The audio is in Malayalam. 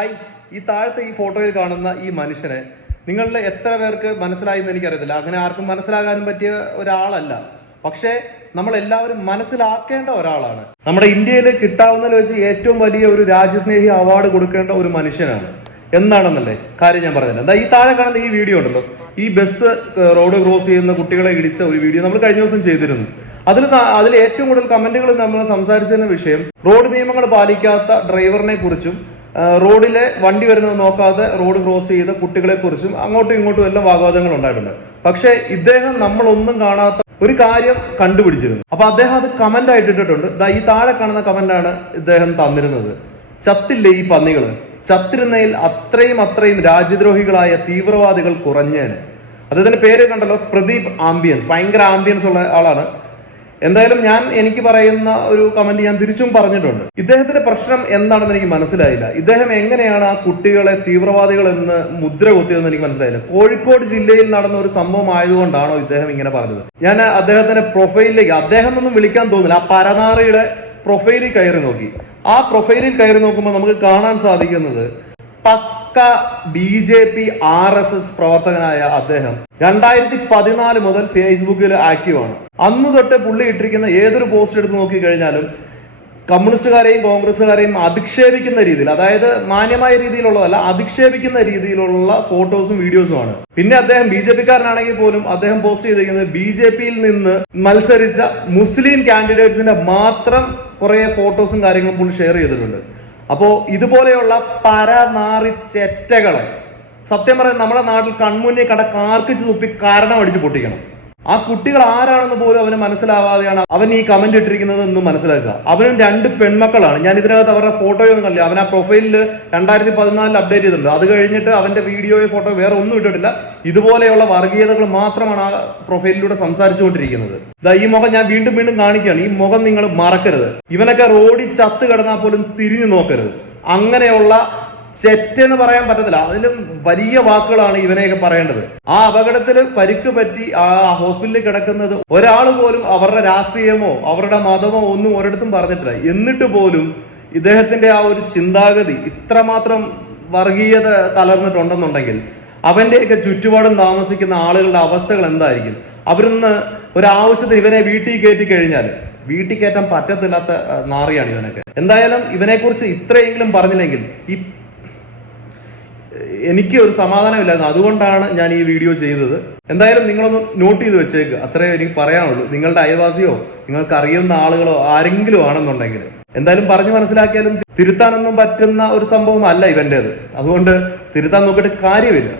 ഹായ് ഈ താഴത്തെ ഈ ഫോട്ടോയിൽ കാണുന്ന ഈ മനുഷ്യനെ നിങ്ങളിൽ എത്ര പേർക്ക് മനസ്സിലായി എന്ന് എനിക്കറിയത്തില്ല. അങ്ങനെ ആർക്കും മനസ്സിലാകാനും പറ്റിയ ഒരാളല്ല. പക്ഷേ നമ്മൾ എല്ലാവരും മനസ്സിലാക്കേണ്ട ഒരാളാണ്. നമ്മുടെ ഇന്ത്യയിൽ കിട്ടാവുന്നതിൽ വെച്ച് ഏറ്റവും വലിയ ഒരു രാജ്യസ്നേഹി അവാർഡ് കൊടുക്കേണ്ട ഒരു മനുഷ്യനാണ്. എന്താണെന്നല്ലേ? കാര്യം ഞാൻ പറഞ്ഞില്ല എന്താ ഈ താഴെ കാണുന്ന ഈ വീഡിയോ ഉണ്ടല്ലോ. ഈ ബസ് റോഡ് ക്രോസ് ചെയ്യുന്ന കുട്ടികളെ ഇടിച്ച ഒരു വീഡിയോ നമ്മൾ കഴിഞ്ഞ ദിവസം ചെയ്തിരുന്നു. അതിൽ അതിൽ ഏറ്റവും കൂടുതൽ കമന്റുകൾ നമ്മൾ സംസാരിച്ചിരുന്ന വിഷയം റോഡ് നിയമങ്ങൾ പാലിക്കാത്ത ഡ്രൈവറിനെ കുറിച്ചും റോഡിലെ വണ്ടി വരുന്നത് നോക്കാതെ റോഡ് ക്രോസ് ചെയ്ത കുട്ടികളെ കുറിച്ചും അങ്ങോട്ടും ഇങ്ങോട്ടും എല്ലാം വാഗ്വാദങ്ങൾ ഉണ്ടായിട്ടുണ്ട്. പക്ഷേ ഇദ്ദേഹം നമ്മളൊന്നും കാണാത്ത ഒരു കാര്യം കണ്ടുപിടിച്ചിരുന്നു. അപ്പൊ അദ്ദേഹം അത് കമന്റ് ആയിട്ട് ഇട്ടിട്ടുണ്ട് ഈ താഴെ കാണുന്ന കമന്റ് ആണ് ഇദ്ദേഹം തന്നിരുന്നത്. ചത്തില്ലേ ഈ പന്നികൾ? ചത്തിരുന്നതിൽ അത്രയും അത്രയും രാജ്യദ്രോഹികളായ തീവ്രവാദികൾ കുറഞ്ഞേന്. അദ്ദേഹത്തിന്റെ പേര് കണ്ടല്ലോ പ്രദീപ് ആംബിയൻസ്. ഭയങ്കര ആംബിയൻസ് ഉള്ള ആളാണ്. എന്തായാലും ഞാൻ എനിക്ക് പറയുന്ന ഒരു കമന്റ് ഞാൻ തിരിച്ചും പറഞ്ഞിട്ടുണ്ട്. ഇദ്ദേഹത്തിന്റെ പ്രശ്നം എന്താണെന്ന് എനിക്ക് മനസ്സിലായില്ല. ഇദ്ദേഹം എങ്ങനെയാണ് ആ കുട്ടികളെ തീവ്രവാദികൾ എന്ന് മുദ്ര കുത്തിയതെന്ന് എനിക്ക് മനസ്സിലായില്ല. കോഴിക്കോട് ജില്ലയിൽ നടന്ന ഒരു സംഭവം ആയതുകൊണ്ടാണോ ഇദ്ദേഹം ഇങ്ങനെ പറഞ്ഞത്? ഞാൻ അദ്ദേഹത്തിന്റെ പ്രൊഫൈലിലേക്ക് അദ്ദേഹം ഒന്നും വിളിക്കാൻ തോന്നില്ല ആ പരനാറിയുടെ പ്രൊഫൈലിൽ കയറി നോക്കി. ആ പ്രൊഫൈലിൽ കയറി നോക്കുമ്പോൾ നമുക്ക് കാണാൻ സാധിക്കുന്നത് പക്ക B J P R S S പ്രവർത്തകനായ അദ്ദേഹം രണ്ടായിരത്തി പതിനാല് മുതൽ ഫേസ്ബുക്കിൽ ആക്റ്റീവാണ്. അന്ന് തൊട്ട് പുള്ളി ഇട്ടിരിക്കുന്ന ഏതൊരു പോസ്റ്റ് എടുത്ത് നോക്കിക്കഴിഞ്ഞാലും കമ്മ്യൂണിസ്റ്റുകാരെയും കോൺഗ്രസ്സുകാരെയും അധിക്ഷേപിക്കുന്ന രീതിയിൽ അതായത് മാന്യമായ രീതിയിലുള്ളതല്ല അധിക്ഷേപിക്കുന്ന രീതിയിലുള്ള ഫോട്ടോസും വീഡിയോസുമാണ് പിന്നെ അദ്ദേഹം ബി ജെ പിക്കാരനാണെങ്കിൽ പോലും അദ്ദേഹം പോസ്റ്റ് ചെയ്തിരിക്കുന്നത് ബി ജെ പിയിൽ നിന്ന് മത്സരിച്ച മുസ്ലിം കാൻഡിഡേറ്റ്സിന്റെ മാത്രം കുറെ ഫോട്ടോസും കാര്യങ്ങളും പുള്ളി ഷെയർ ചെയ്തിട്ടുണ്ട്. അപ്പോ ഇതുപോലെയുള്ള പരനാറി ചെറ്റകളെ. സത്യം പറയാൻ നമ്മുടെ നാട്ടിൽ കൺമുന്നിൽ കട കാർക്കിച്ച് തുപ്പി കാരണം അടിച്ച് പൊട്ടിക്കണം. ആ കുട്ടികൾ ആരാണെന്ന് പോലും അവന് മനസ്സിലാവാതെയാണ് അവൻ ഈ കമന്റ് ഇട്ടിരിക്കുന്നത് എന്നും മനസ്സിലാക്കുക. അവനും രണ്ട് പെൺമക്കളാണ്. ഞാൻ ഇതിനകത്ത് അവരുടെ ഫോട്ടോയൊന്നും കണ്ടില്ല അവൻ ആ പ്രൊഫൈലിൽ രണ്ടായിരത്തി പതിനാലിൽ അപ്ഡേറ്റ് ചെയ്തിട്ടുണ്ട്. അത് കഴിഞ്ഞിട്ട് അവന്റെ വീഡിയോയോ ഫോട്ടോ വേറെ ഒന്നും ഇട്ടിട്ടില്ല. ഇതുപോലെയുള്ള വർഗീയതകൾ മാത്രമാണ് ആ പ്രൊഫൈലിലൂടെ സംസാരിച്ചുകൊണ്ടിരിക്കുന്നത്. ദാ ഈ മുഖം ഞാൻ വീണ്ടും വീണ്ടും കാണിക്കുകയാണ്. ഈ മുഖം നിങ്ങൾ മറക്കരുത്. ഇവനൊക്കെ റോഡിൽ ചത്ത് കിടന്നാൽ പോലും തിരിഞ്ഞു നോക്കരുത്. അങ്ങനെയുള്ള ചെറ്റ് എന്ന് പറയാൻ പറ്റത്തില്ല. അതിലും വലിയ വാക്കുകളാണ് ഇവനെയൊക്കെ പറയേണ്ടത്. ആ അപകടത്തിൽ പരിക്ക് പറ്റി ആ ഹോസ്പിറ്റലിൽ കിടക്കുന്നത് ഒരാൾ പോലും അവരുടെ രാഷ്ട്രീയമോ അവരുടെ മതമോ ഒന്നും ഒരിടത്തും പറഞ്ഞിട്ടില്ല. എന്നിട്ട് പോലും ഇദ്ദേഹത്തിന്റെ ആ ഒരു ചിന്താഗതി ഇത്രമാത്രം വർഗീയത കലർന്നിട്ടുണ്ടെന്നുണ്ടെങ്കിൽ അവന്റെയൊക്കെ ചുറ്റുപാടും താമസിക്കുന്ന ആളുകളുടെ അവസ്ഥകൾ എന്തായിരിക്കും? അവരിന്ന് ഒരാവശ്യത്തിന് ഇവനെ വീട്ടിൽ കയറ്റി കഴിഞ്ഞാൽ വീട്ടിൽ കയറ്റാൻ പറ്റത്തില്ലാത്ത നാറിയാണ് ഇവനൊക്കെ. എന്തായാലും ഇവനെക്കുറിച്ച് ഇത്രയെങ്കിലും പറഞ്ഞില്ലെങ്കിൽ ഈ എനിക്ക് ഒരു സമാധാനമില്ലായിരുന്നു. അതുകൊണ്ടാണ് ഞാൻ ഈ വീഡിയോ ചെയ്തത്. എന്തായാലും നിങ്ങളൊന്ന് നോട്ട് ചെയ്ത് വെച്ചേക്ക്. അത്രേ എനിക്ക് പറയാനുള്ളൂ. നിങ്ങളുടെ അയൽവാസിയോ നിങ്ങൾക്ക് അറിയുന്ന ആളുകളോ ആരെങ്കിലും ആണെന്നുണ്ടെങ്കിൽ. എന്തായാലും പറഞ്ഞു മനസ്സിലാക്കിയാലും തിരുത്താനൊന്നും പറ്റുന്ന ഒരു സംഭവം അല്ല ഇവന്റേത് അതുകൊണ്ട് തിരുത്താൻ നോക്കിയിട്ട് കാര്യമില്ല.